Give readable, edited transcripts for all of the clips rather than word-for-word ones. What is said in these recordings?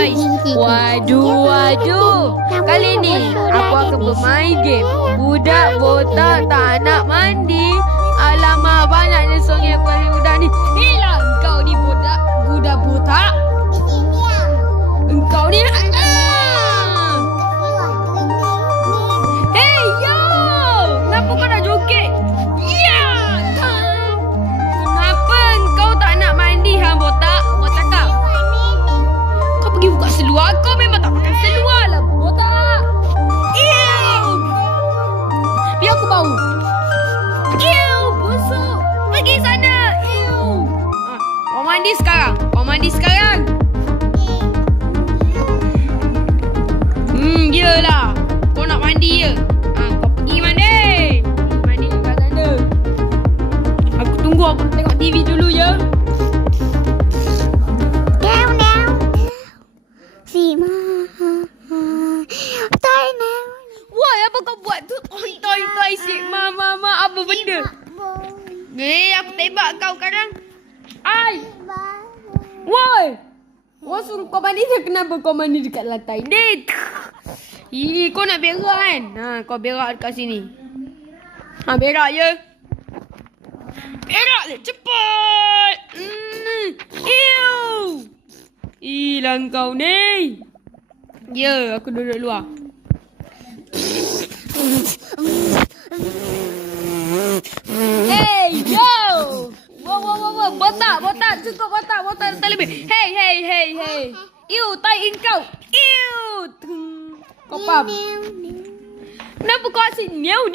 guys. Waduh. Kali ni aku akan bermain game budak botak tak nak mandi. Alamak, banyaknya song yang paling mudah ni. Hilang kau ni budak botak. Engkau ni Hey yo, kenapa kau nak joget? Ya. Kenapa kau tak nak mandi hang botak? Botak kau. Kau pergi buka seluar. Kau memang tak pakai seluar lah botak. Ew. Biar aku bau. Ew, busuk. Pergi sana. Ew. Kau mandi sekarang. Yelah. Kau nak mandi je. Kau pergi mandi. Mandi kat sana. Aku tunggu, aku nak tengok TV dulu je. Wah, apa kau buat tu? Toy si mama apa benda? Aku tembak kau sekarang. Ai. Woi. Wah, suruh kau mandi je. Kenapa kau mandi dekat lantai ni? Kau nak berak kan? Kau berak dekat sini. Berak je. Berak je. Cepat. Hilang kau ni. Ya, aku duduk luar. Hey, yo. Wow. Botak. Cukup botak tak lebih. Hey. Ew, tai kau. Ew. Kau faham? Kenapa kau asyik nyau?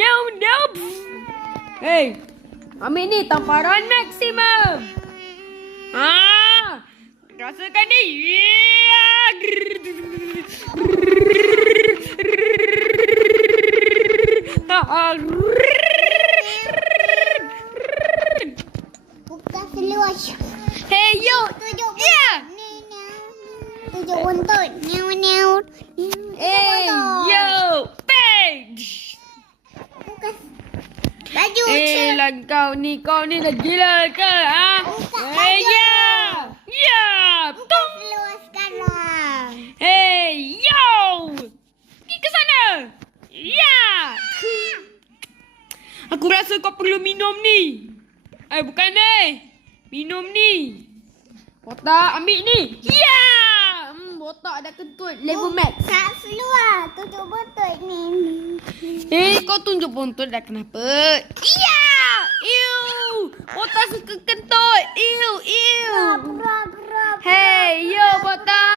Hey, ambil ni tamparan maksimum. Rasakan ni. Buka seluar. Hey, yo. Ya. Tujuh buntut. Nyau. Hey, yo. Bang. Buka baju. Kau ni dah gila ke? Hey, ya. Buka seluar sekarang. Hey, yo. Pergi ke sana. Ya. Aku rasa kau perlu minum ni. Bukan minum ni. Botak, ambil ni. Ya. Botak dah kentut. Level max. Tak seluar. Tujuh buntut ni. Kau tunjuk buntut dah kenapa? Ya. Ew. Botak suka kentut. Ew. Bra. Hey, yo botak.